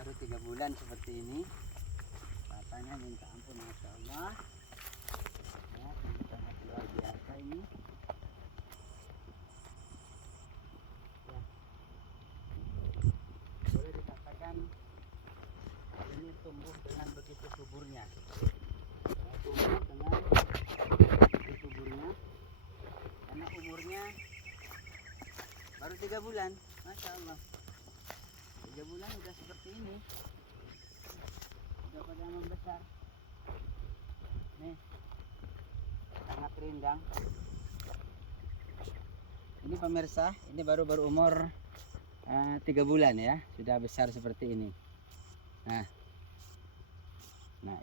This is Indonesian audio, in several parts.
baru 3 bulan seperti ini. Katanya minta ampun, masya Allah. Ya, ini sangat luar biasa ini. Ya. Boleh dikatakan ini tumbuh dengan begitu suburnya. Ya, tumbuh dengan begitu suburnya. Karena umurnya baru 3 bulan, masya Allah. 3 bulan udah seperti ini, udah pada membesar. Nih, sangat rindang. Ini pemirsa, ini baru umur 3 bulan ya, sudah besar seperti ini. Nah,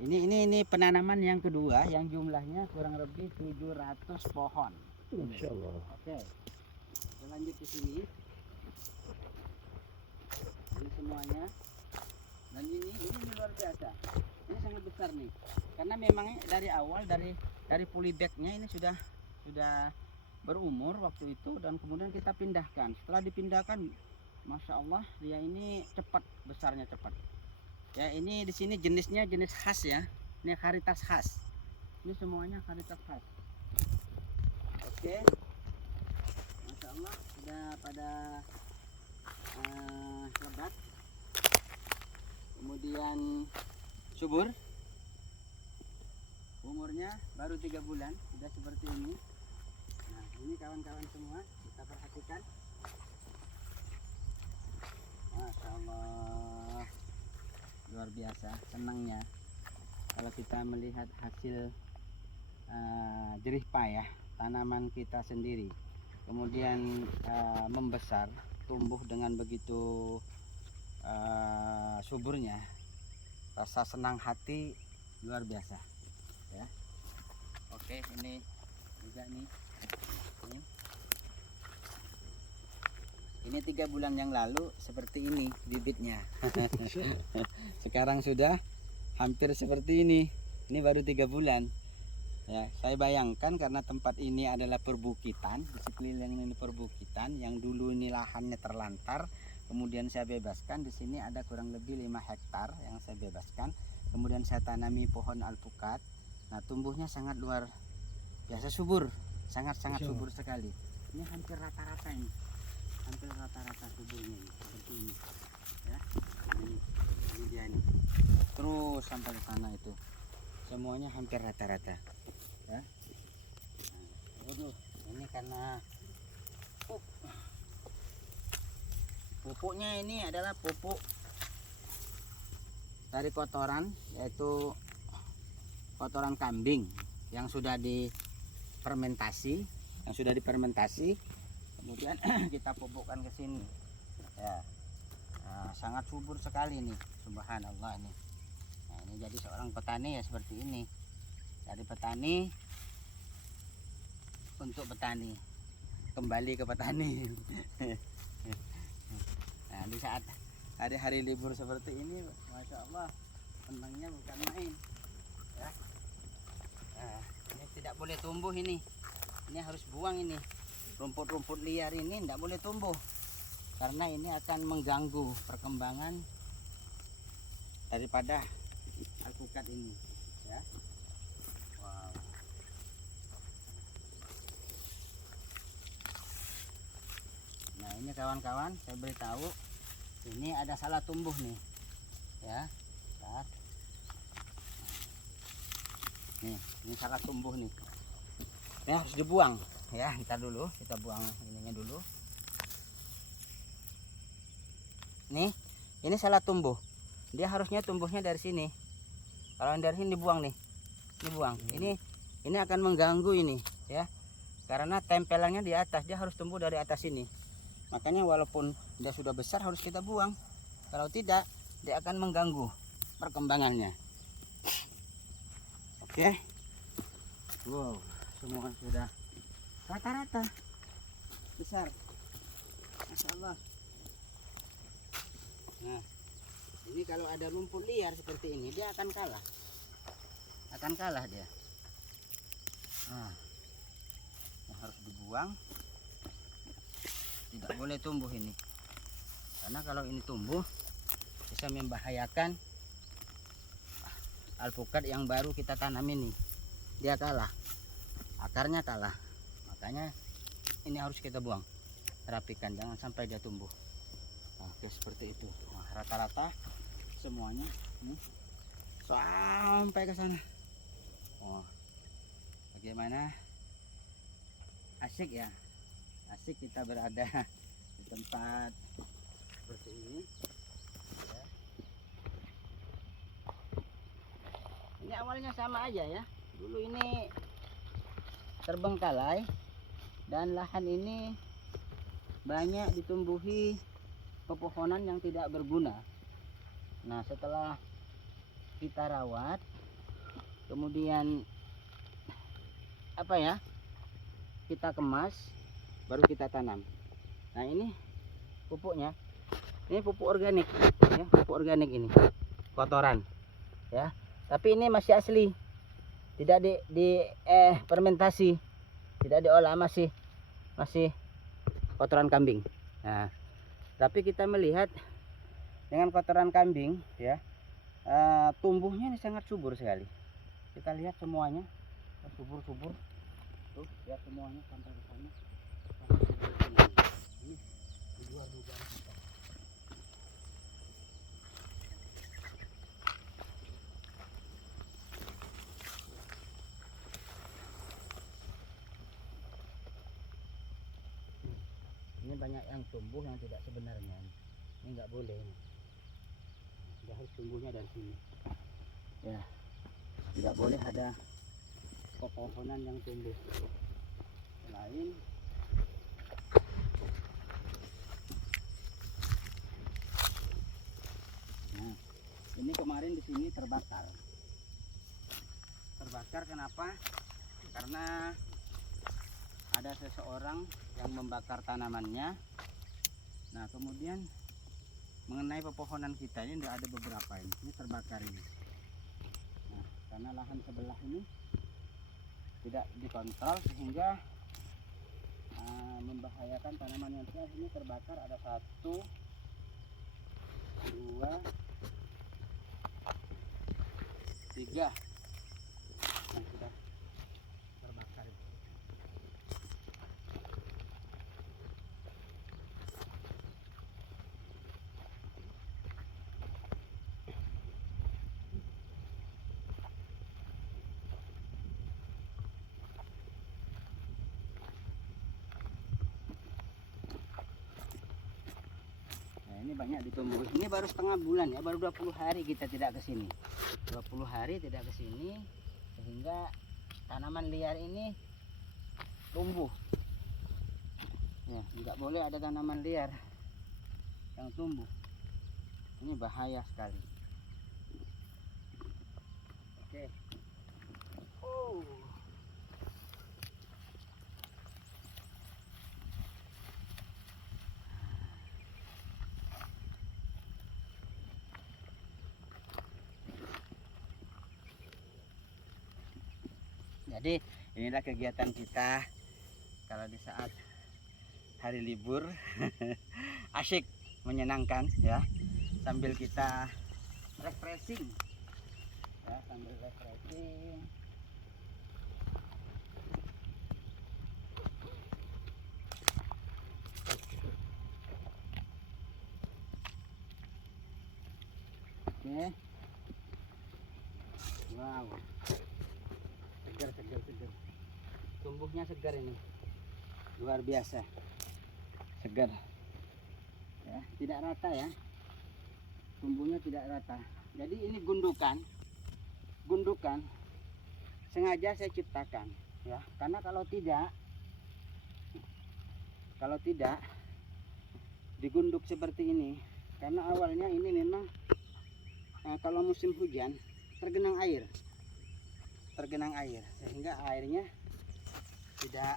ini penanaman yang kedua yang jumlahnya kurang lebih 700 pohon. Masya Allah. Oke, kita lanjut ke sini. Ini semuanya, dan ini luar biasa. Ini sangat besar nih, karena memang dari awal dari polybagnya ini sudah berumur waktu itu, dan kemudian kita pindahkan. Setelah dipindahkan, masya Allah, dia ini cepat besarnya, cepat. Ya, ini di sini jenisnya jenis khas ya. Ini varietas khas. Ini semuanya varietas khas. Oke, masya Allah, sudah pada lebat, kemudian subur. Umurnya baru 3 bulan, sudah seperti ini. Nah, ini kawan-kawan semua, kita perhatikan. Masya Allah, luar biasa senangnya kalau kita melihat hasil jerih payah tanaman kita sendiri, kemudian membesar, tumbuh dengan begitu suburnya. Rasa senang hati luar biasa ya. Oke, ini juga nih, ini 3 bulan yang lalu seperti ini bibitnya. Sekarang sudah hampir seperti ini baru 3 bulan ya. Saya bayangkan karena tempat ini adalah perbukitan, di sekeliling ini perbukitan yang dulu ini lahannya terlantar, kemudian saya bebaskan. Di sini ada kurang lebih 5 hektar yang saya bebaskan, kemudian saya tanami pohon alpukat. Nah, tumbuhnya sangat luar biasa subur, sangat subur sekali. Ini hampir rata-rata ini, hampir rata-rata suburnya ini, seperti ini ya. Ini dia ini, terus sampai ke sana itu semuanya hampir rata-rata ya. Nah, ini karena pupuknya ini adalah pupuk dari kotoran, yaitu kotoran kambing yang sudah difermentasi, kemudian kita pupukkan ke sini ya. Nah, sangat subur sekali nih, subhanallah ini. Nah, ini jadi seorang petani ya seperti ini. Dari petani untuk petani, kembali ke petani. Nah, di saat hari-hari libur seperti ini, masya Allah, senangnya bukan main ya. Nah, ini tidak boleh tumbuh ini harus buang ini. Rumput-rumput liar ini tidak boleh tumbuh, karena ini akan mengganggu perkembangan daripada alpukat ini ya. Wow. Nah, ini kawan-kawan, saya beritahu, ini ada salah tumbuh nih ya. Bentar. Nih, ini salah tumbuh nih. Ini harus dibuang ya. Kita buang ininya dulu. Nih, ini salah tumbuh. Dia harusnya tumbuhnya dari sini. Kalau dari sini dibuang nih, dibuang. Ini akan mengganggu ini ya, karena tempelannya di atas. Dia harus tumbuh dari atas sini. Makanya walaupun dia sudah besar harus kita buang. Kalau tidak, dia akan mengganggu perkembangannya. Oke. Wow, semua sudah rata-rata besar, masya Allah. Nah, ini kalau ada rumput liar seperti ini, dia akan kalah dia. Nah, harus dibuang, tidak boleh tumbuh ini, karena kalau ini tumbuh bisa membahayakan alpukat yang baru kita tanam ini. Dia kalah, akarnya kalah, makanya ini harus kita buang, rapikan, jangan sampai dia tumbuh. Nah, oke, seperti itu. Nah, rata-rata semuanya nih, sampai ke sana. Oh, bagaimana asik ya, asik kita berada di tempat seperti ini ya. Ini awalnya sama aja ya, dulu ini terbengkalai dan lahan ini banyak ditumbuhi pepohonan yang tidak berguna. Nah, setelah kita rawat, kemudian apa ya, kita kemas, baru kita tanam. Nah, ini pupuknya, ini pupuk organik ya, pupuk organik ini kotoran ya, tapi ini masih asli, tidak di fermentasi, tidak diolah, masih kotoran kambing. Nah, tapi kita melihat dengan kotoran kambing ya, tumbuhnya ini sangat subur sekali. Kita lihat semuanya subur-subur tuh, lihat semuanya sampai ke sana. Ini di luar dugaan kita. Ini banyak yang tumbuh yang tidak sebenarnya. Ini nggak boleh. Dia harus tumbuhnya dari sini. Ya, nggak boleh ada pepohonan yang tumbuh selain nah, ini kemarin di sini terbakar. Kenapa? Karena ada seseorang yang membakar tanamannya. Nah, kemudian mengenai pepohonan kita ini ada beberapa ini terbakar ini. Nah, karena lahan sebelah ini tidak dikontrol sehingga membahayakan tanaman yang ini terbakar. Ada 1, 2, 3 yang sudah terbakar. Ini banyak ditumbuh. Ini baru setengah bulan ya, baru 20 hari kita tidak ke sini. 20 hari tidak ke sini sehingga tanaman liar ini tumbuh. Ya, tidak boleh ada tanaman liar yang tumbuh. Ini bahaya sekali. Oke. Jadi inilah kegiatan kita kalau di saat hari libur. Asyik, menyenangkan ya, sambil kita refreshing ya, sambil refreshing. Oke. Wow, segar. Tumbuhnya segar ini, luar biasa segar ya, tidak rata ya, tumbuhnya tidak rata. Jadi ini gundukan sengaja saya ciptakan ya, karena kalau tidak digunduk seperti ini, karena awalnya ini memang kalau musim hujan tergenang air sehingga airnya tidak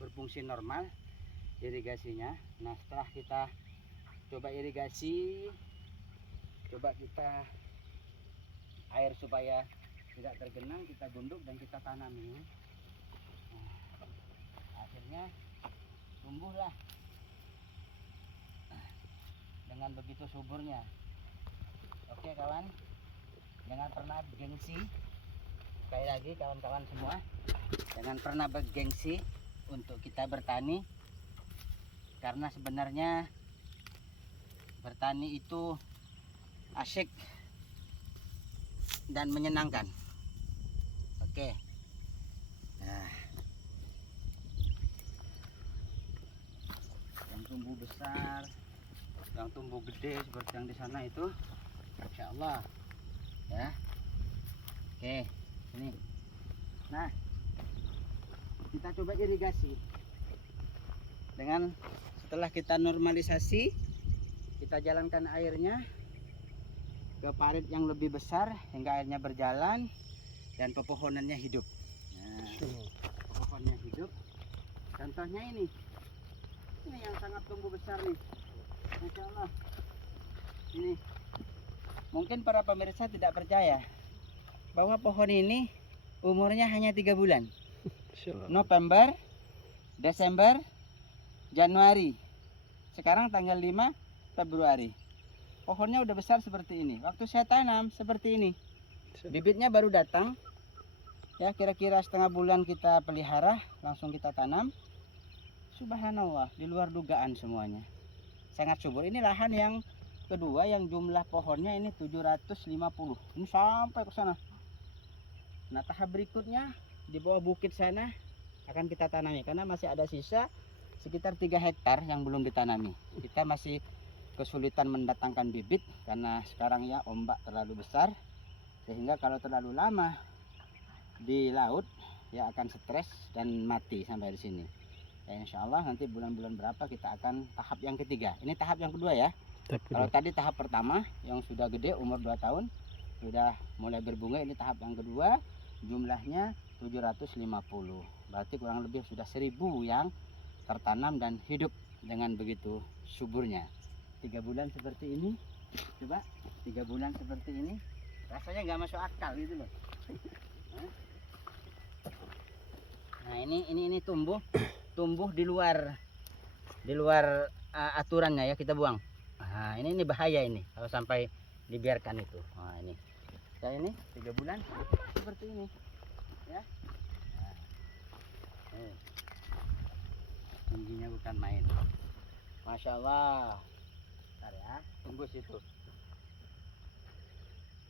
berfungsi normal irigasinya. Nah, setelah kita coba irigasi, coba kita air supaya tidak tergenang, kita gunduk dan kita tanam ini. Nah, akhirnya tumbuhlah dengan begitu suburnya Oke kawan, jangan pernah bergengsi. Sekali lagi kawan-kawan semua, jangan pernah bergengsi untuk kita bertani, karena sebenarnya bertani itu asyik dan menyenangkan. Oke. Nah, yang tumbuh besar, yang tumbuh gede seperti yang di sana itu, Masya Allah, ya. Oke, ini. Nah, kita coba irigasi. Dengan setelah kita normalisasi, kita jalankan airnya ke parit yang lebih besar hingga airnya berjalan dan pepohonannya hidup. Nah, pohonnya hidup. Contohnya ini yang sangat tumbuh besar nih, Masya Allah. Ini mungkin para pemirsa tidak percaya bahwa pohon ini umurnya hanya 3 bulan. November, Desember, Januari. Sekarang tanggal 5 Februari. Pohonnya udah besar seperti ini. Waktu saya tanam seperti ini. Bibitnya baru datang. Ya, kira-kira setengah bulan kita pelihara, langsung kita tanam. Subhanallah, di luar dugaan semuanya. Sangat subur. Ini lahan yang kedua yang jumlah pohonnya ini 750. Ini sampai ke sana. Nah, tahap berikutnya di bawah bukit sana akan kita tanami karena masih ada sisa sekitar 3 hektar yang belum ditanami. Kita masih kesulitan mendatangkan bibit karena sekarang ya ombak terlalu besar, sehingga kalau terlalu lama di laut ya akan stres dan mati sampai di sini. Ya, insya Allah nanti bulan-bulan berapa kita akan tahap yang ketiga. Ini tahap yang kedua ya. Kalau tadi tahap pertama yang sudah gede umur 2 tahun sudah mulai berbunga, ini tahap yang kedua jumlahnya 750. Berarti kurang lebih sudah 1000 yang tertanam dan hidup dengan begitu suburnya. 3 bulan seperti ini, coba 3 bulan seperti ini, rasanya nggak masuk akal gitu loh. Nah ini tumbuh di luar aturannya ya, kita buang. Nah ini bahaya ini kalau sampai dibiarkan itu. Nah ini, dan ini 3 bulan seperti ini, ya. Nah, tingginya bukan main. Masya Allah. Bentar ya, tunggu situ.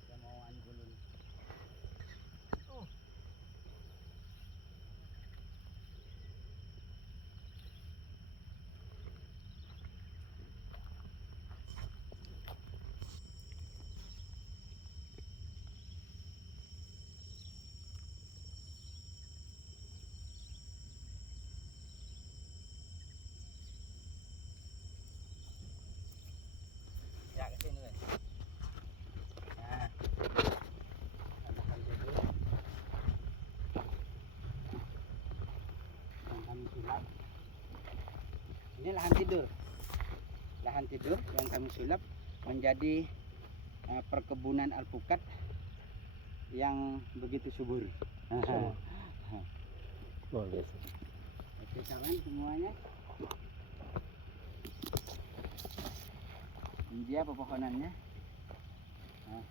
Kita mau anggulun. Ya kesini weh. Nah, lahan tidur yang kami sulap. Ini lahan tidur yang kami sulap menjadi perkebunan alpukat yang begitu subur. Luar biasa. Oke kawan semuanya, ini dia pepohonannya. Nah,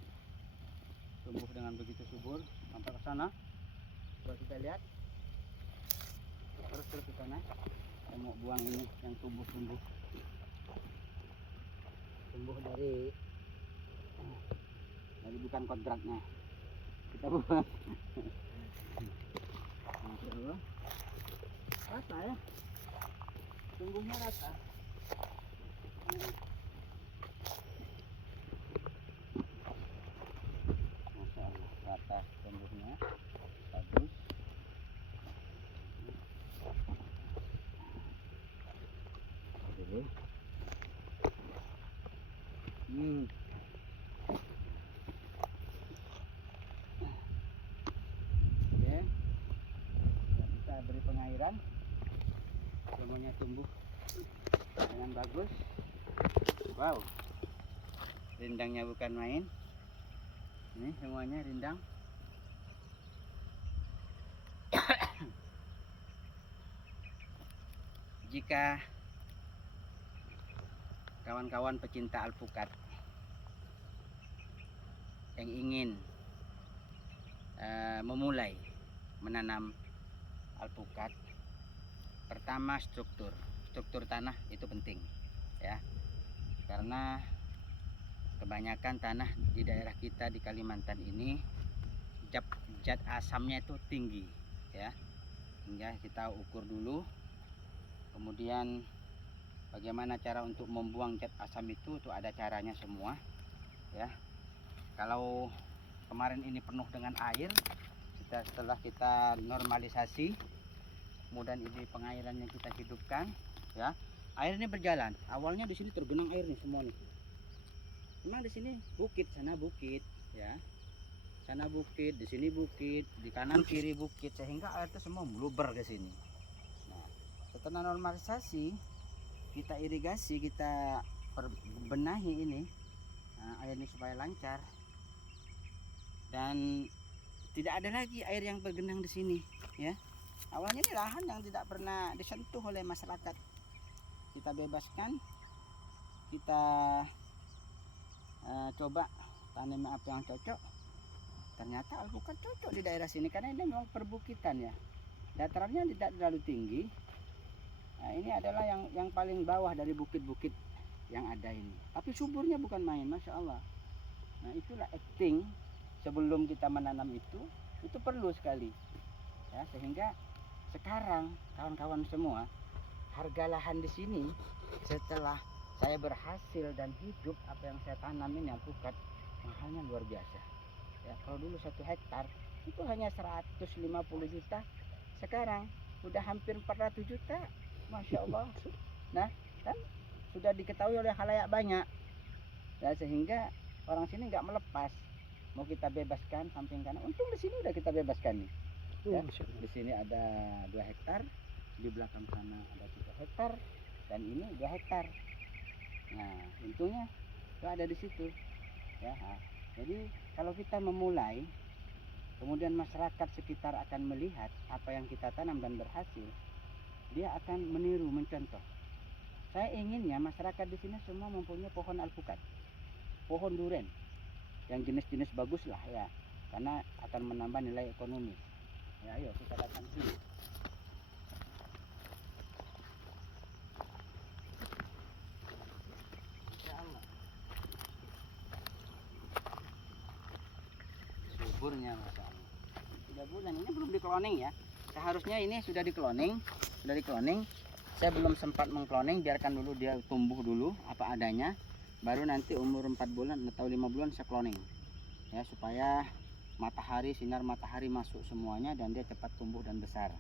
tumbuh dengan begitu subur sampai ke sana. Coba kita lihat terus ke sana. Saya mau buang ini yang tumbuh dari bukan kontraknya, kita buang. Masya Allah, rata ya, tumbuhnya rata. Masya Allah, rata tumbuhnya, bagus. Oke. Oke, ya, kita beri pengairan, semuanya tumbuh dengan bagus. Wow, rindangnya bukan main. Ini semuanya rindang. Jika kawan-kawan pecinta alpukat yang ingin memulai menanam alpukat, pertama struktur tanah itu penting ya, karena kebanyakan tanah di daerah kita di Kalimantan ini zat asamnya itu tinggi ya, hingga kita ukur dulu. Kemudian bagaimana cara untuk membuang zat asam itu ada caranya semua ya. Kalau kemarin ini penuh dengan air, setelah kita normalisasi, kemudian ini pengairannya kita hidupkan ya. Air ini berjalan, awalnya di sini tergenang air nih semua nih. Memang di sini bukit, sana bukit ya, sana bukit, di sini bukit, di kanan kiri bukit, sehingga air itu semua meluber ke sini. Nah, setelah normalisasi, kita irigasi, kita benahi ini, air ini supaya lancar, dan tidak ada lagi air yang bergenang di sini ya. Awalnya ini lahan yang tidak pernah disentuh oleh masyarakat, kita bebaskan, kita coba tanam apa yang cocok. Ternyata alpukat cocok di daerah sini karena ini memang perbukitan ya, datarannya tidak terlalu tinggi. Nah, ini adalah yang paling bawah dari bukit-bukit yang ada ini, tapi suburnya bukan main, masya Allah. Nah, itulah acting sebelum kita menanam itu perlu sekali ya, sehingga sekarang kawan-kawan semua, harga lahan di sini setelah saya berhasil dan hidup apa yang saya tanam ini alpukat, mahalnya luar biasa ya. Kalau dulu 1 hektar itu hanya 150 juta, sekarang udah hampir 400 juta, masya Allah. Nah, kan sudah diketahui oleh khalayak banyak ya, sehingga orang sini nggak melepas, mau kita bebaskan samping kanan. Untung di sini udah kita bebaskan nih ya. Di sini ada 2 hektar, di belakang sana ada 3 hektar, dan ini 2 hektar. Nah, untungnya itu ada di situ ya. Nah, jadi kalau kita memulai, kemudian masyarakat sekitar akan melihat apa yang kita tanam dan berhasil, dia akan meniru, mencontoh. Saya inginnya masyarakat di sini semua mempunyai pohon alpukat, pohon duren yang jenis-jenis bagus lah ya, karena akan menambah nilai ekonomi ya. Ayo kita datang sini. Insyaallah suburnya, masya Allah. 3 bulan ini belum dikloning ya, seharusnya ini sudah dikloning. Saya belum sempat mengkloning, biarkan dulu dia tumbuh dulu apa adanya, baru nanti umur 4 bulan atau 5 bulan saya cloning ya, supaya sinar matahari masuk semuanya dan dia cepat tumbuh dan besar.